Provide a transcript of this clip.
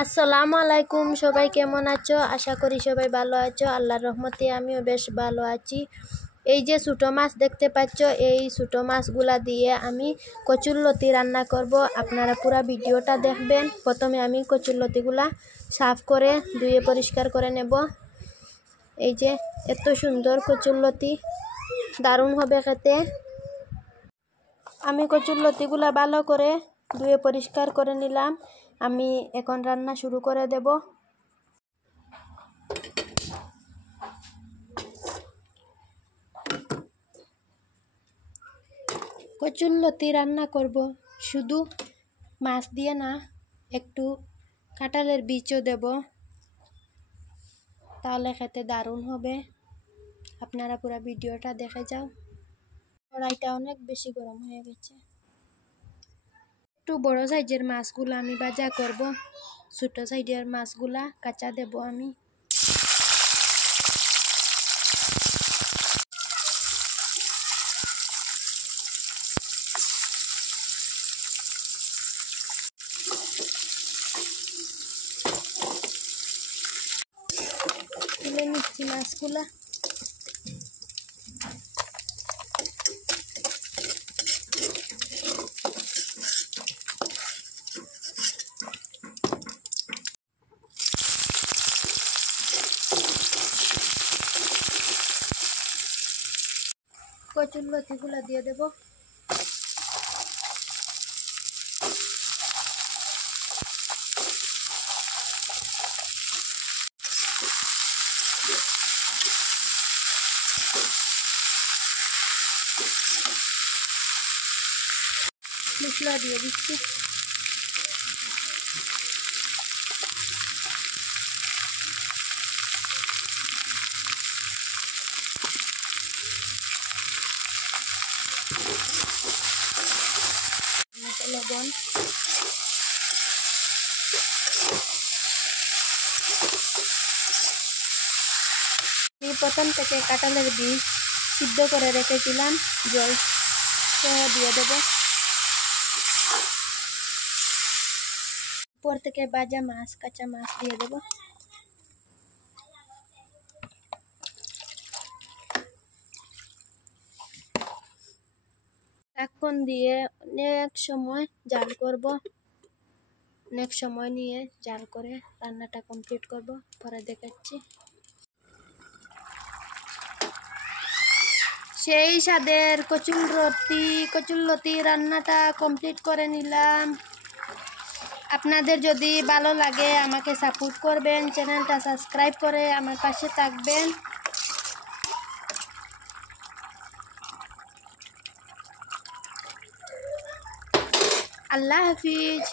আসসালামু আলাইকুম, সবাই কেমন আছো? আশা করি সবাই ভালো আছো। আল্লাহর রহমতে আমিও বেশ ভালো আছি। এই যে ছোটো মাছ দেখতে পাচ্ছ, এই ছোটো মাছগুলা দিয়ে আমি কচুরলতি রান্না করব। আপনারা পুরো ভিডিওটা দেখবেন। প্রথমে আমি কচুরলতিগুলা সাফ করে ধুয়ে পরিষ্কার করে নেব। এই যে এত সুন্দর কচুরলতি, দারুণ হবে খেতে। আমি কচুরলতিগুলা ভালো করে ধুয়ে পরিষ্কার করে নিলাম। আমি এখন রান্না শুরু করে দেব। কচুরলতি রান্না করব শুধু মাছ দিয়ে না, একটু কাঁঠালের বীজও দেব, তাহলে খেতে দারুণ হবে। আপনারা পুরো ভিডিওটা দেখে যাও। কড়াইটা অনেক বেশি গরম হয়ে গেছে। একটু বড় সাইজের মাছগুলো আমি ভাজা করব, ছোট সাইজের মাছগুলা কাঁচা দেব আমি। তুলে নিচ্ছি মাছগুলা। কচুরলতিগুলা দিয়ে দেব। মশলা দিয়ে দিচ্ছি। লবণ, আমি প্রথম থেকে কাঁঠালের বীজ সিদ্ধ করে রেখেছিলাম, জল সহ দিয়ে দেব। উপর থেকে ভাজা মাছ, কাঁচা মাছ দিয়ে দেব। ঢাকন দিয়ে অনেক সময় জাল করব। অনেক সময় নিয়ে জাল করে রান্নাটা কমপ্লিট করব, পরে দেখাচ্ছি। সেই স্বাদের কচুরলতি রান্নাটা কমপ্লিট করে নিলাম। আপনাদের যদি ভালো লাগে আমাকে সাপোর্ট করবেন, চ্যানেলটা সাবস্ক্রাইব করে আমার পাশে থাকবেন। আল্লাহ হাফিজ।